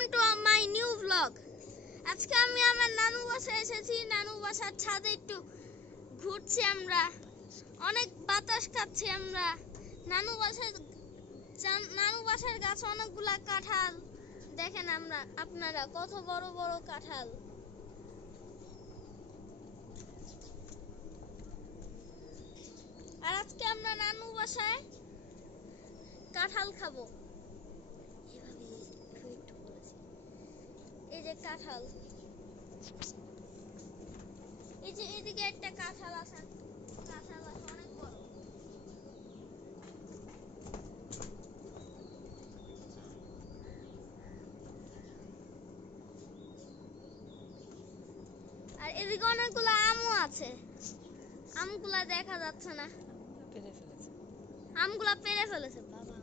Welcome to my new blog. আজকে আমি আমার নানু বাসায় এসেছি। নানু বাসার ছাদে একটু ঘুরছি আমরা, অনেক বাতাস খাচ্ছি আমরা। নানু বাসার গাছে অনেকগুলা কাঁঠাল দেখেন আপনারা কত বড় বড় কাঁঠাল। আর আজকে আমরা নানু বাসায় কাঁঠাল খাবো। এই যে কাঁঠাল, এই যে এদিকে একটা কাঁঠাল আছে অনেক বড়। আর এদিকে অনেকগুলো আমও আছে, আমগুলা দেখা যাচ্ছে না, আমগুলা পেরে ফেলেছে বাবা।